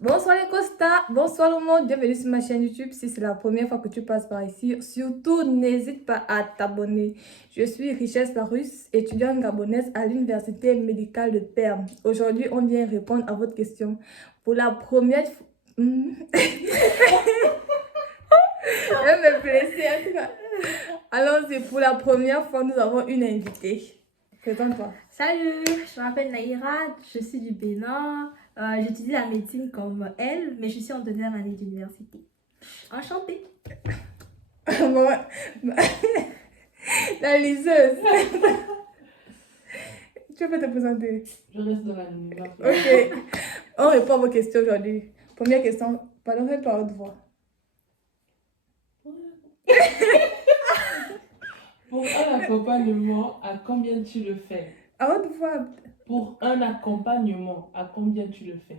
Bonsoir les Costa, bonsoir le monde, bienvenue sur ma chaîne YouTube. Si c'est la première fois que tu passes par ici, surtout n'hésite pas à t'abonner. Je suis Richesse Larusse, étudiante gabonaise à l'Université médicale de Perm. Aujourd'hui, on vient répondre à votre question. Pour la première fois... Je me blesser en tout cas. Alors, c'est pour la première fois, nous avons une invitée. Présente-toi. Salut, je m'appelle Naïra, je suis du Bénin. J'étudie la médecine comme elle, mais je suis en dernière année d'université. Enchantée. Bon, la liseuse. Tu peux te présenter? Je reste dans l'anonymat. Ok. On répond à vos questions aujourd'hui. Première question. Pardon, faites-toi à haute voix. Pour un accompagnement, à combien tu le fais? À haute voix. Pour un accompagnement, à combien tu le fais?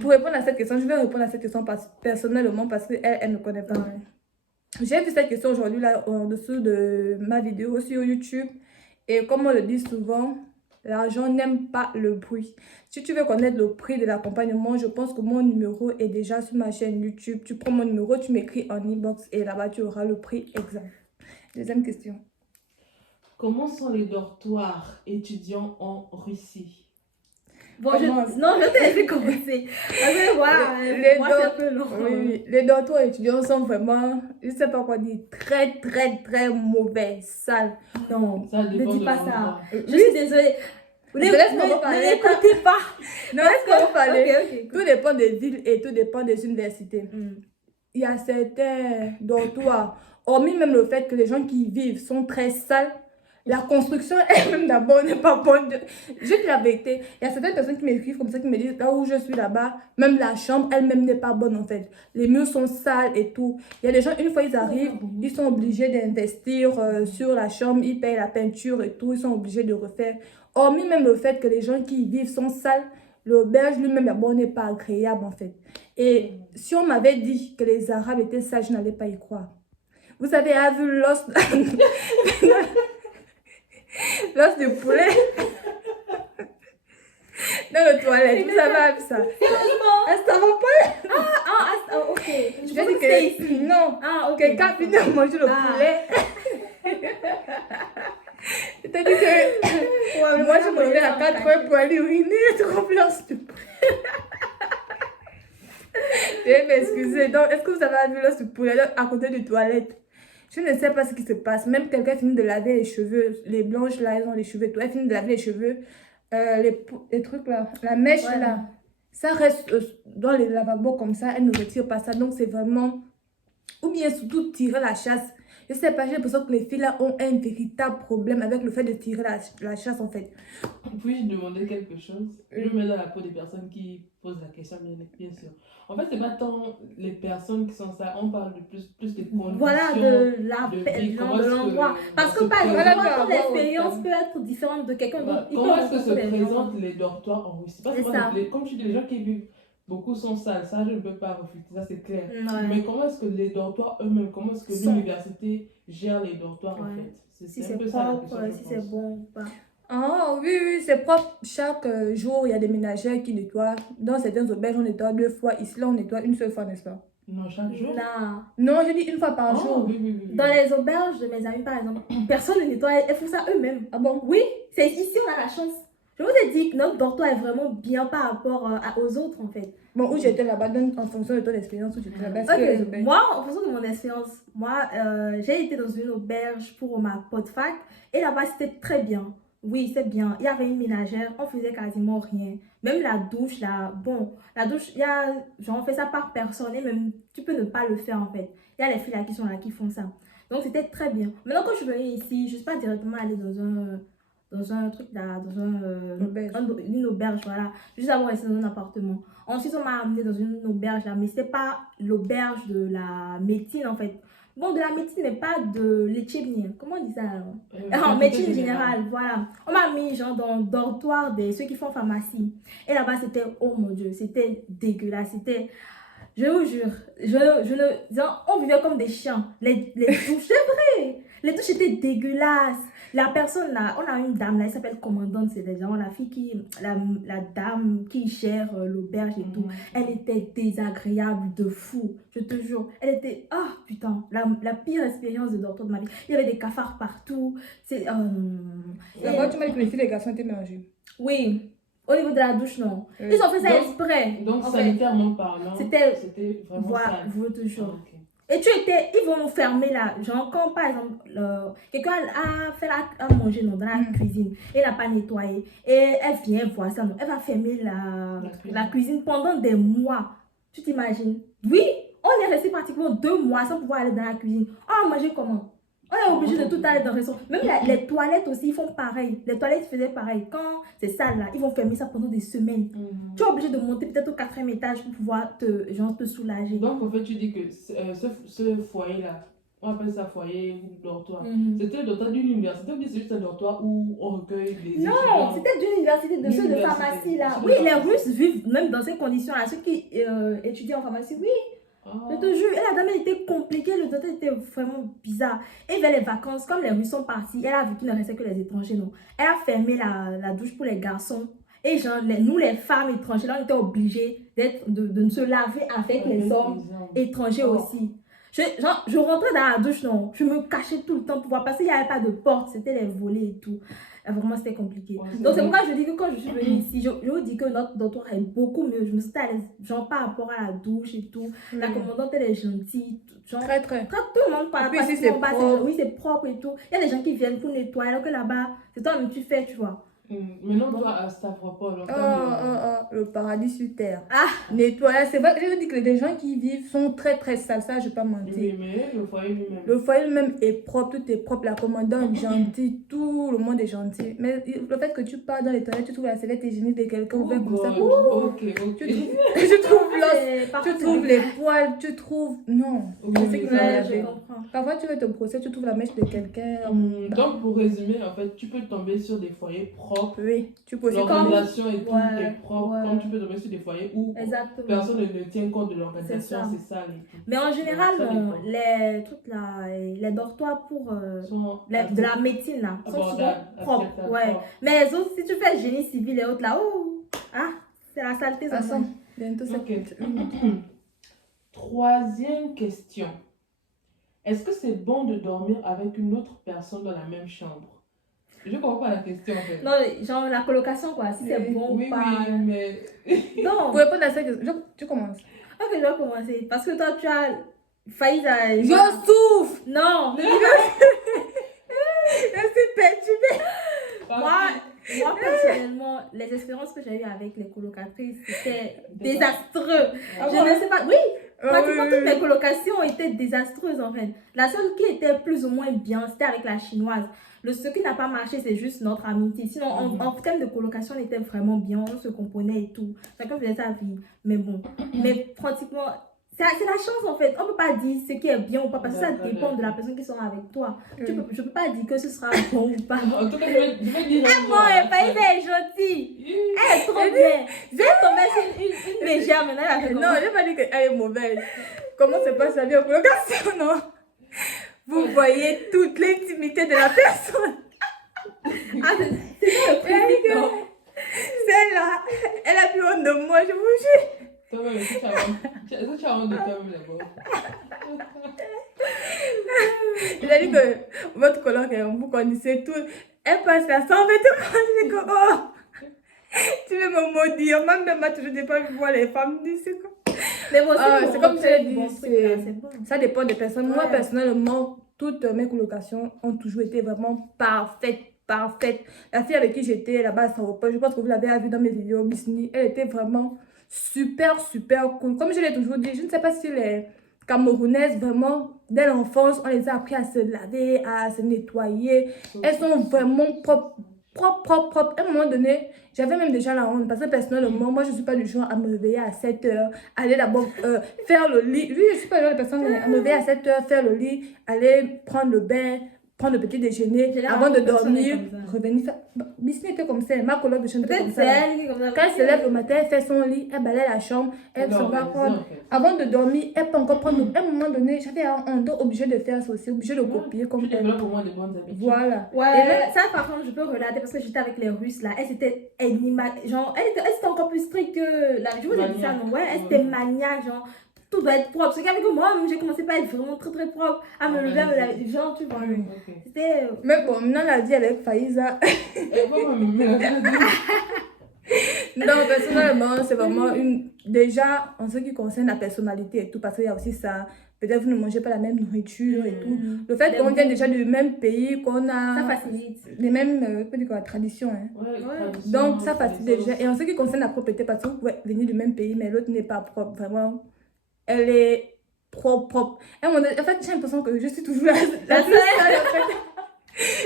Pour répondre à cette question, je vais répondre à cette question personnellement parce qu'elle, elle ne connaît pas. J'ai vu cette question aujourd'hui là en dessous de ma vidéo sur YouTube. Et comme on le dit souvent, l'argent n'aime pas le bruit. Si tu veux connaître le prix de l'accompagnement, je pense que mon numéro est déjà sur ma chaîne YouTube. Tu prends mon numéro, tu m'écris en inbox et là-bas tu auras le prix exact. Deuxième question. Comment sont les dortoirs étudiants en Russie? Bon, Commence. je te laisse commencer. Parce que moi, c'est un peu long. Oui, les dortoirs étudiants sont vraiment, je ne sais pas quoi dire, très mauvais, sales. Non, Ça ne dépend dis de pas ça. l'endroit. Je suis désolée. Laisse-moi parler. Ne l'écoutez pas. Non, laisse-moi parler. Ok. Tout dépend des villes et tout dépend des universités. Il y a certains dortoirs, hormis même le fait que les gens qui y vivent sont très sales, la construction elle-même d'abord n'est pas bonne. Je dis la vérité. Il y a certaines personnes qui m'écrivent comme ça, qui me disent là où je suis là-bas, même la chambre elle-même n'est pas bonne en fait. Les murs sont sales et tout. Il y a des gens, une fois ils arrivent, ils sont obligés d'investir sur la chambre, ils payent la peinture et tout, ils sont obligés de refaire. Hormis même le fait que les gens qui y vivent sont sales, l'auberge lui-même d'abord n'est pas agréable en fait. Et si on m'avait dit que les Arabes étaient sages, je n'allais pas y croire. Vous avez vu l'os l'os de poulet dans le toilette. Vous avez vu ça? Sérieusement? Est-ce que ça va pas? Ok. Je Je pense dis que c'est ici. que non. Ah, ok. Quelqu'un vient de manger le poulet. C'est-à-dire que moi, je me levais à 4 heures pour aller uriner et trouver l'os de poulet. Je vais m'excuser. Donc, est-ce que vous avez vu l'os de poulet à côté des toilettes? Je ne sais pas ce qui se passe. Même quelqu'un finit de laver les cheveux. Les blanches là, elles ont les cheveux. Toi, elle finit de laver les cheveux. Les trucs là, la mèche Ouais. là, ça reste dans les lavabos comme ça. Elle ne retire pas ça. Donc, c'est vraiment. Ou bien surtout tirer la chasse. Je sais pas, j'ai l'impression que les filles là ont un véritable problème avec le fait de tirer la chasse en fait. Puis-je demander quelque chose? Je me mets dans la peau des personnes qui posent la question, bien sûr. En fait, c'est pas tant les personnes qui sont ça, on parle de plus des conditions. Voilà, de vie. Comment est-ce que l'endroit. Parce que se par présente- exemple, Voilà, ton voilà, expérience voilà. peut être différente de quelqu'un d'autre. Il Comment peut est-ce que se rencontrer des gens. présentent les dortoirs en Russie? Parce C'est que ça. comme tu dis, les gens qui vivent beaucoup sont sales, ça je ne peux pas refuter, ça c'est clair. Ouais. Mais comment est-ce que les dortoirs eux-mêmes, comment est-ce que Sont. l'université gère les dortoirs en Ouais. fait? Si un c'est peu ça la propre, question, je si pense. c'est bon ou pas. Ah oui, c'est propre. Chaque jour, il y a des ménagères qui nettoient. Dans certaines auberges, on nettoie 2 fois. Ici, là, on nettoie une seule fois, n'est-ce pas? Non, chaque jour? Non. Non, j'ai dit une fois par Oh, jour. oui. Dans les auberges de mes amis, par exemple, personne ne nettoie, elles font ça eux-mêmes. Ah bon? Oui, c'est ici on a la chance. Je vous ai dit que notre dortoir est vraiment bien par rapport aux autres en fait. Bon, où j'étais là-bas, donc en fonction de ton expérience, où j'étais là-bas, est-ce que les Ok, auberges- moi, en fonction de mon expérience, j'ai été dans une auberge pour ma post-fac et là-bas c'était très bien. Oui, c'est bien. Il y avait une ménagère, on faisait quasiment rien. Même la douche, là, bon, la douche, il y a, genre, on fait ça par personne et même, tu peux ne pas le faire en fait. Il y a les filles là qui sont là qui font ça. Donc c'était très bien. Maintenant, quand je suis venue ici, je ne suis pas directement allée dans un truc là, Auberge. une auberge, voilà. Juste avant rester dans un appartement. Ensuite, on m'a amené dans une auberge là, mais c'était pas l'auberge de la médecine en fait. Bon, de la médecine, mais pas de l'échébnie. Comment on dit ça alors? En médecine générale, voilà. On m'a mis genre dans le dortoir de ceux qui font pharmacie. Et là-bas, c'était, oh mon Dieu, c'était dégueulasse. C'était, je vous jure, on vivait comme des chiens. Les douches, c'est vrai. Les douches étaient dégueulasses. La personne là, on a une dame là, elle s'appelle commandante, c'est des gens, la fille la dame qui gère l'auberge et tout. Elle était désagréable de fou, je te jure. Elle était, putain, la pire expérience de dortoir de ma vie. Il y avait des cafards partout. D'abord, tu m'as dit que les filles et les garçons étaient mélangés. Oui, au niveau de la douche, non. Oui. Ils ont fait ça exprès. Donc, En fait, sanitairement parlant, c'était vraiment voilà, sale. je te jure. Ok. Et ils vont nous fermer là. Genre, quand par exemple, quelqu'un a fait à manger dans la cuisine, et n'a pas nettoyé, et elle vient voir ça, non, elle va fermer la cuisine pendant des mois. Tu t'imagines? Oui, on est resté pratiquement 2 mois sans pouvoir aller dans la cuisine. On a mangé comment? On est obligé de tout aller dans le restaurant. Même les toilettes aussi, ils font pareil. Les toilettes faisaient pareil. Quand c'est sale là, ils vont fermer ça pendant des semaines. Tu es obligé de monter peut-être au 4e étage pour pouvoir te soulager. Donc, en fait, tu dis que ce foyer-là, on appelle ça foyer ou dortoir. C'était le dortoir d'une université ou bien c'est juste un dortoir où on recueille les étudiants? Non, c'était d'une université, de ceux de pharmacie là. Oui, les Russes vivent même dans ces conditions-là. Ceux qui étudient en pharmacie, oui. Je te jure, et la dame elle était compliquée, le docteur était vraiment bizarre. Et vers les vacances, comme les Russes sont partis, elle a vu qu'il ne restait que les étrangers, non. Elle a fermé la douche pour les garçons. Et genre, nous les femmes étrangères, on était obligés de se laver avec les hommes étrangers aussi. Je rentrais dans la douche, non. Je me cachais tout le temps pour voir, parce qu'il n'y avait pas de porte, c'était les volets et tout. Vraiment, c'était compliqué. Donc, c'est pourquoi je dis que quand je suis venue ici, je vous dis que notre dortoir est beaucoup mieux. Je me suis à l'aise, genre par rapport à la douche et tout. La commandante, elle est gentille. Genre, Très. quand tout le monde parle, Puis ici, c'est propre. oui, c'est propre et tout. Il y a des gens qui viennent pour nettoyer, alors que là-bas, c'est toi-même tu fais, tu vois. Maintenant, toi, à Stavropol, Le paradis sur terre. Ah! Nettoyer, c'est vrai, je dis que les gens qui y vivent sont très sales, ça je vais pas mentir. Oui, mais le foyer lui-même. Le foyer lui-même est propre, tout est propre, la commandante gentille, tout le monde est gentil. Mais le fait que tu pars dans les toilettes, tu trouves la serviette hygiénique de quelqu'un ouvert comme ça. Ok. Tu trouves les poils, tu trouves... Non, Oui, je sais que je comprends. Parfois tu veux te brosser, tu trouves la mèche de quelqu'un. Donc, pour résumer, en fait, tu peux tomber sur des foyers propres. Oui, tu peux aussi... L'organisation et tout Ouais, est propre. ouais. Comme tu peux tomber sur des foyers où Exactement. personne ne tient compte de l'organisation, C'est ça. c'est sale et tout. Mais en général, Ça non, dépend. les dortoirs pour Sont de la médecine là, sont souvent abordables, propres. acceptables, Ouais. propres. Mais les autres, si tu fais génie civil et autres là, c'est la saleté. Ça Ça sent. Bientôt ça. Ok. Troisième question. Est-ce que c'est bon de dormir avec une autre personne dans la même chambre? Je comprends pas la question en fait. Non, genre la colocation quoi, si c'est bon Oui, ou pas. oui, mais... Pour Non, répondre à ça, tu commences. ok, je vais commencer. Parce que toi, tu as failli. Je souffre! Non, Je suis perturbée. moi personnellement, les expériences que j'ai eues avec les colocatrices, c'était désastreux. Je ne sais pas. Oui, pratiquement toutes mes colocations étaient désastreuses en fait. La seule qui était plus ou moins bien, c'était avec la chinoise. Ce qui n'a pas marché, c'est juste notre amitié. Sinon, en termes de colocation, on était vraiment bien, on se comprenait et tout. Chacun faisait sa vie. Mais bon, mais pratiquement, c'est la chance en fait. On ne peut pas dire ce qui est bien ou pas parce que ça dépend de la personne qui sera avec toi. Je ne peux pas dire que ce sera bon ou pas. En tout cas, je vais dire... Bon, elle est gentille. Elle est trop bien. J'ai tombé sur une légère maintenant. Elle a fait Non, comment? je n'ai pas dit qu'elle est mauvaise. Comment se passe la vie en colocation, non? Vous voyez toute l'intimité de la personne. Ah, c'est ça le principe, non? Celle-là, elle a plus honte de moi, je vous jure. Toi-même, est-ce que tu as honte de toi-même d'abord? Il a dit que votre coloc, vous connaissez tout. Elle passe la 120 je dis que, oh, tu veux me maudire. Même moi, je n'ai pas vu voir les femmes d'ici. Mais bon, C'est comme je l'ai dit, bon truc, là, c'est bon. ça dépend des personnes. Moi, Ouais. personnellement, toutes mes colocations ont toujours été vraiment parfaites. La fille avec qui j'étais là-bas à Stavropol, je pense que vous l'avez vu dans mes vidéos, Bisni, elle était vraiment super cool. Comme je l'ai toujours dit, je ne sais pas si les Camerounaises, vraiment, dès l'enfance, on les a appris à se laver, à se nettoyer. Elles sont vraiment propres. À un moment donné, j'avais même déjà la honte parce que personnellement, moi je ne suis pas du genre à me réveiller à 7h, aller d'abord faire le lit. Oui, je ne suis pas le genre de personne à me réveiller à 7h, faire le lit, aller prendre le bain, prendre le petit déjeuner, avant de dormir, revenir faire. Bismi était comme ça, ma coloc de chambre était comme ça. Quand elle se lève le matin, elle fait son lit, elle balaye la chambre, elle se va prendre. Avant de dormir, elle peut encore prendre. À un moment donné, j'avais honte, obligée de faire ça aussi, obligée de copier comme elle. Pour moi de bonnes habitudes. Voilà. Ouais, ça par contre, je peux relater parce que j'étais avec les Russes là. Elle était animale, genre, elle était encore plus stricte que la. Je vous ai dit ça, non? Ouais, elle était maniaque, genre. Tout doit être propre. C'est qu'avec moi, j'ai commencé par être vraiment très très propre. À me lever, à me laver. Genre, tu vois. Okay. C'était. Mais bon, maintenant, la vie avec Faïza. Non, personnellement, c'est vraiment une. Déjà, en ce qui concerne la personnalité et tout, parce qu'il y a aussi ça. Peut-être vous ne mangez pas la même nourriture et tout. Le fait qu'on vient déjà du même pays, qu'on a. Ça facilite. Les mêmes traditions. Hein. Ouais. Donc, ça facilite déjà. Et en ce qui concerne la propreté, parce que vous pouvez venir du même pays, mais l'autre n'est pas propre. Vraiment. Elle est propre. Et en fait, j'ai l'impression que je suis toujours la seule. En fait.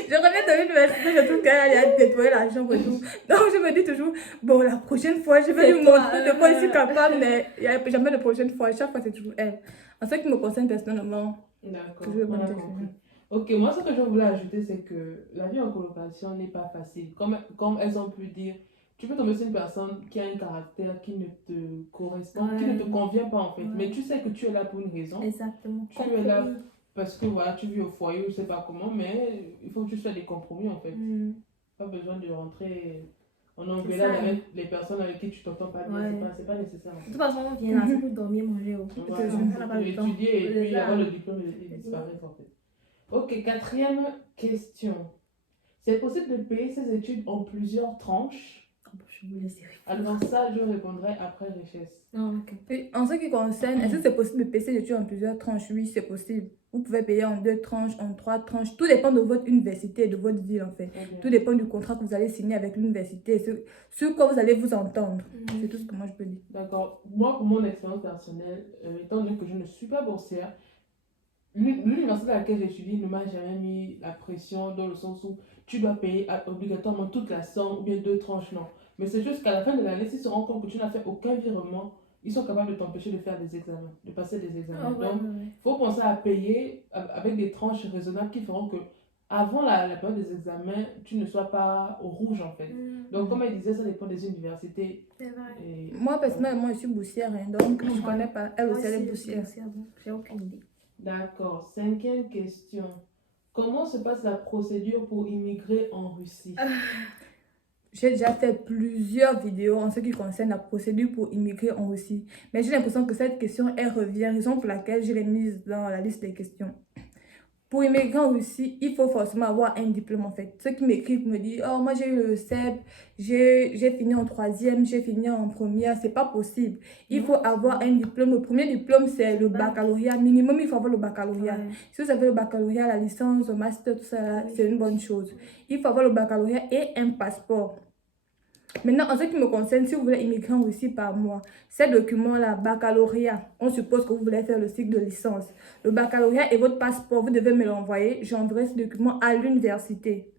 Je reviens de l'université, je trouve qu'elle a nettoyé la chambre et tout. Donc, je me dis toujours, bon, la prochaine fois, je vais lui montrer de quoi je suis capable, mais il n'y a jamais de prochaine fois. Chaque fois, c'est toujours elle. En ce qui me concerne personnellement, d'accord, on a compris. Ok, moi, ce que je voulais ajouter, c'est que la vie en colocation n'est pas facile. Comme elles ont pu dire, tu peux tomber sur une personne qui a un caractère qui ne te correspond, qui ne te convient pas en fait. Mais tu sais que tu es là pour une raison. Exactement. Tu es là parce que voilà, tu vis au foyer, je ne sais pas comment, mais il faut juste faire des compromis en fait. Pas besoin de rentrer en engueulade avec les personnes avec qui tu t'entends pas bien. C'est pas nécessaire. De toute façon, on vient là, c'est pour dormir, manger. Voilà. On n'a pas le temps. Étudier et puis avoir le diplôme et disparaître en fait. Ok, quatrième question. C'est possible de payer ses études en plusieurs tranches? Je vous laisse. Alors ça, je répondrai après richesse. Et en ce qui concerne, est-ce que c'est possible de payer ses études en plusieurs tranches? Oui, c'est possible. Vous pouvez payer en 2 tranches, en 3 tranches. Tout dépend de votre université et de votre ville en fait. Tout dépend du contrat que vous allez signer avec l'université, sur quoi vous allez vous entendre. C'est tout ce que moi je peux dire. D'accord. Moi, pour mon expérience personnelle, étant donné que je ne suis pas boursière, l'université à laquelle j'ai étudié ne m'a jamais mis la pression dans le sens où tu dois payer obligatoirement toute la somme ou bien 2 tranches, non. Mais c'est juste qu'à la fin de l'année, s'ils se rendent compte que tu n'as fait aucun virement, ils sont capables de t'empêcher de faire des examens, de passer des examens. Donc, il faut penser à payer avec des tranches raisonnables qui feront que avant la période des examens, tu ne sois pas au rouge en fait. Donc, comme elle disait, ça dépend des universités. C'est vrai. Et moi, personnellement, je suis boursière, hein, donc je ne connais pas. Elle aussi, elle est boursière. J'ai aucune idée. D'accord. 5e question. Comment se passe la procédure pour immigrer en Russie? J'ai déjà fait plusieurs vidéos en ce qui concerne la procédure pour immigrer en Russie. Mais j'ai l'impression que cette question, elle revient, raison pour laquelle je l'ai mise dans la liste des questions. Pour immigrer en Russie, il faut forcément avoir un diplôme en fait. Ceux qui m'écrivent me disent, oh moi j'ai eu le CEP, j'ai fini en 3e, j'ai fini en première, c'est pas possible. Il faut avoir un diplôme. Le premier diplôme c'est le baccalauréat. Minimum, il faut avoir le baccalauréat. Si vous avez le baccalauréat, la licence, le master, tout ça, c'est une bonne chose. Il faut avoir le baccalauréat et un passeport. Maintenant, en ce qui me concerne, si vous voulez immigrer en Russie par mois, ces documents-là, baccalauréat, on suppose que vous voulez faire le cycle de licence. Le baccalauréat et votre passeport, vous devez me l'envoyer. J'enverrai ce document à l'université.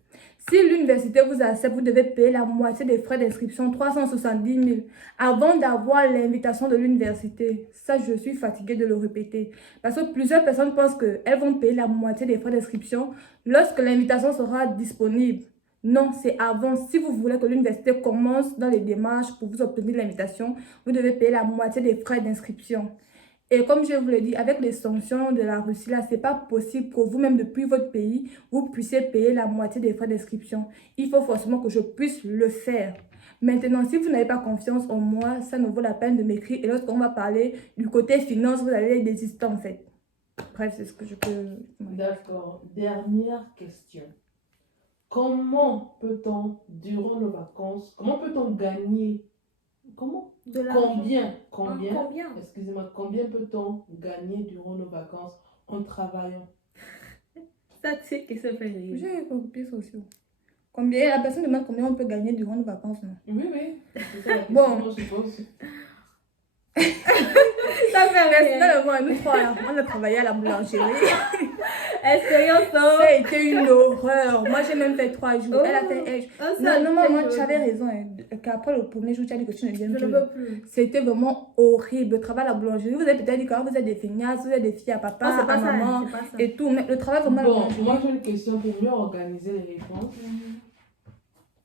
Si l'université vous accepte, vous devez payer la moitié des frais d'inscription, 370 000, avant d'avoir l'invitation de l'université. Ça, je suis fatiguée de le répéter. Parce que plusieurs personnes pensent qu'elles vont payer la moitié des frais d'inscription lorsque l'invitation sera disponible. Non, c'est avant. Si vous voulez que l'université commence dans les démarches pour vous obtenir l'invitation, vous devez payer la moitié des frais d'inscription. Et comme je vous l'ai dit, avec les sanctions de la Russie, là, c'est pas possible que vous-même, depuis votre pays, vous puissiez payer la moitié des frais d'inscription. Il faut forcément que je puisse le faire. Maintenant, si vous n'avez pas confiance en moi, ça ne vaut la peine de m'écrire. Et lorsqu'on va parler du côté finance, vous allez désister en fait. Bref, c'est ce que je peux... D'accord. Dernière question. Comment peut-on, durant nos vacances, comment peut-on gagner? Comment? De l'argent. Combien? Excusez-moi, combien peut-on gagner durant nos vacances en travaillant? Ça, tu sais que ça fait rire. J'ai compris ça aussi. Combien, la personne demande combien on peut gagner durant nos vacances, non? Oui. C'est ça la question, bon. je suppose. Ça fait rire. Nous trois, là, on a travaillé à la boulangerie. Expérience, Ça hein. a été une horreur. Moi, j'ai même fait 3 jours. Elle a fait. Non, non, maman, tu avais raison. Qu'après le premier jour, tu as dit que tu ne viens Je plus. ne peux plus. C'était vraiment horrible. Le travail à la boulangerie, vous avez peut-être dit que vous êtes des feignasses, vous êtes des filles à papa, Non, c'est pas à ça, maman c'est pas ça. et tout. Mais le travail vraiment à la Bon, boulangerie. moi j'ai une question pour mieux organiser les réponses.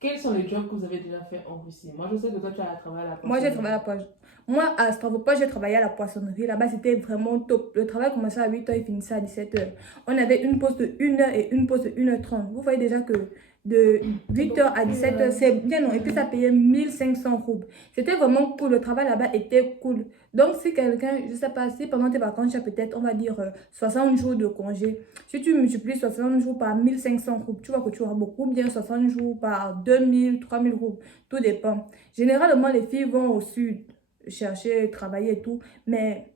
Quels sont les jobs que vous avez déjà fait en Russie? Moi je sais que toi tu as travaillé à la Moi, j'ai poissonnerie. travaillé à la poissonnerie. Moi, à Stavropol, j'ai travaillé à la poissonnerie. Là-bas, c'était vraiment top. Le travail commençait à 8h et finissait à 17h. On avait une pause de 1h et une pause de 1h30. Vous voyez déjà que de 8h à 17h, c'est bien non. Et puis, ça payait 1500 roubles. C'était vraiment cool. Le travail là-bas était cool. Donc, si quelqu'un, je sais pas, si pendant tes vacances, tu as peut-être, on va dire, 60 jours de congé. Si tu multiplies 60 jours par 1500 roubles, tu vois que tu auras beaucoup. Bien 60 jours par 2000, 3000 roubles. Tout dépend. Généralement, les filles vont au sud chercher, travailler et tout. Mais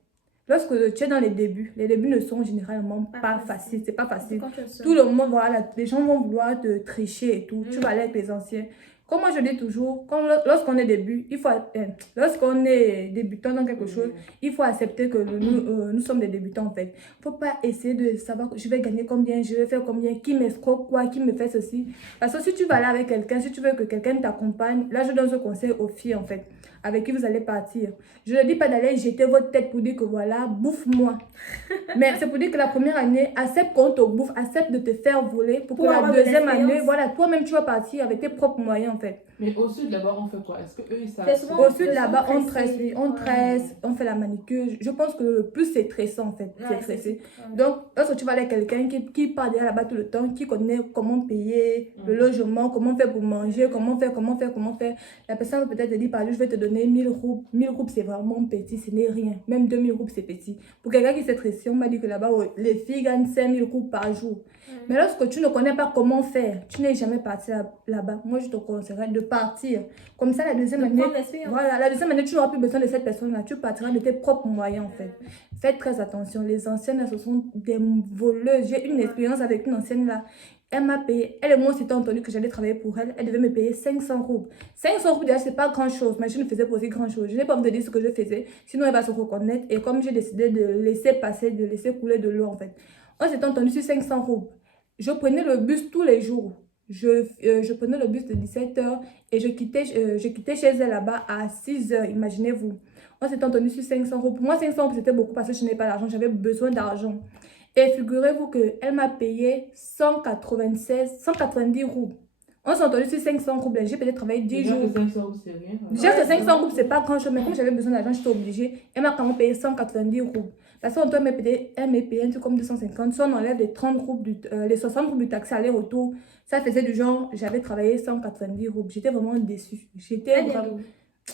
lorsque tu es dans les débuts ne sont généralement pas faciles. C'est pas facile. Tout le monde, voilà, les gens vont vouloir te tricher et tout. Tu vas aller avec les anciens. Comme moi je dis toujours, lorsqu'on est lorsqu'on est débutant dans quelque chose, il faut accepter que nous sommes des débutants en fait. Il ne faut pas essayer de savoir que je vais gagner combien, je vais faire combien, qui m'escroque quoi, qui me fait ceci. Parce que si tu vas aller avec quelqu'un, si tu veux que quelqu'un t'accompagne, là je donne ce conseil aux filles en fait, avec qui vous allez partir. Je ne dis pas d'aller jeter votre tête pour dire que voilà, bouffe-moi. Mais c'est pour dire que la première année, accepte qu'on te bouffe, accepte de te faire voler pour que la deuxième année, voilà, toi-même tu vas partir avec tes propres moyens en fait. Mais au sud là-bas on fait quoi? Est-ce que eux ils savent? Au sud là-bas on tresse, oui, on tresse, on fait la manicure. Je pense que le plus c'est tressant en fait, c'est tresser. Donc lorsque tu vas avec quelqu'un qui part derrière là-bas tout le temps, qui connaît comment payer le logement, comment faire pour manger, comment faire, la personne va peut-être te dire, par exemple, je vais te donner 1000 roubles. 1000 roubles c'est vraiment petit, ce n'est rien. Même 2000 roubles c'est petit. Pour quelqu'un qui s'est tressé, on m'a dit que là-bas les filles gagnent 5000 roubles par jour. Mais lorsque tu ne connais pas comment faire, tu n'es jamais parti là-bas, moi je te conseillerais de partir. Comme ça, la deuxième année, voilà, la deuxième année, tu n'auras plus besoin de cette personne-là. Tu partiras de tes propres moyens, en fait. Faites très attention. Les anciennes, ce sont des voleuses. J'ai une expérience avec une ancienne là. Elle m'a payé, elle et moi, c'était entendu que j'allais travailler pour elle. Elle devait me payer 500 roubles. 500 roubles, déjà, c'est pas grand-chose, mais je ne faisais pas aussi grand-chose. Je n'ai pas envie de dire ce que je faisais, sinon elle va se reconnaître. Et comme j'ai décidé de laisser passer, de laisser couler de l'eau, en fait. On s'était entendu sur 500 roubles. Je prenais le bus tous les jours. Je prenais le bus de 17h et je quittais chez elle là-bas à 6h, imaginez-vous. On s'est entendu sur 500 euros. Pour moi, 500 euros, c'était beaucoup parce que je n'avais pas d'argent, j'avais besoin d'argent. Et figurez-vous qu'elle m'a payé 190 roubles. On s'est entendu sur 500 roubles. J'ai peut-être travaillé 10 jours. Déjà que 500 roubles, c'est rien. Déjà que 500 roubles, c'est pas grand-chose, mais comme j'avais besoin d'argent, j'étais obligée. Elle m'a quand même payé 190 roubles. Parce qu'on doit me payer, elle m'a payé un truc comme 250. Soit on enlève les 30 roubles, les 60 roubles du taxi aller-retour. Ça faisait du genre, j'avais travaillé 190 roubles. J'étais vraiment déçue. J'étais vraiment.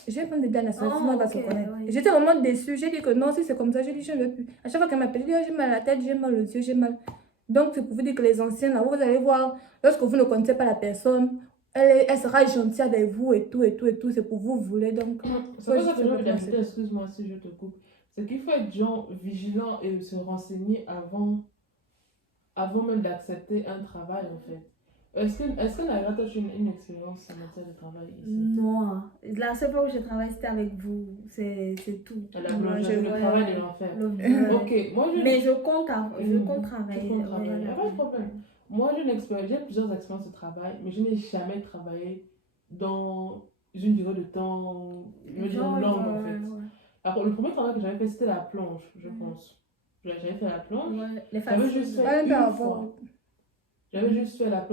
Je vais prendre des dates nationales, sinon on va se connaître. J'étais vraiment déçue. J'ai dit que non, si c'est comme ça, j'ai dit je ne veux plus. À chaque fois qu'elle m'appelle, j'ai dit j'ai mal à la tête, j'ai mal aux yeux, j'ai mal. Donc, c'est pour vous dire que les anciens, là, vous allez voir, lorsque vous ne connaissez pas la personne, elle sera gentille avec vous et tout, c'est pour vous voulez. Donc, c'est pour ça que j'ai envie d'ajouter, excuse-moi si je te coupe, c'est qu'il faut être genre vigilant et se renseigner avant même d'accepter un travail en fait. Est-ce que Naira, toi, tu as une expérience en matière de travail ici? Non, la seule fois où j'ai travaillé, c'était avec vous, c'est tout. La boulangerie, le travail de l'enfer. Ok, moi mais je compte travailler. Il n'y a pas de problème. Moi, j'ai plusieurs expériences de travail, mais je n'ai jamais travaillé dans une durée de temps longue en fait. Alors, le premier travail que j'avais fait, c'était la plonge, je pense. J'avais fait la plonge. J'avais juste fait une fois. J'avais juste fait la plonge.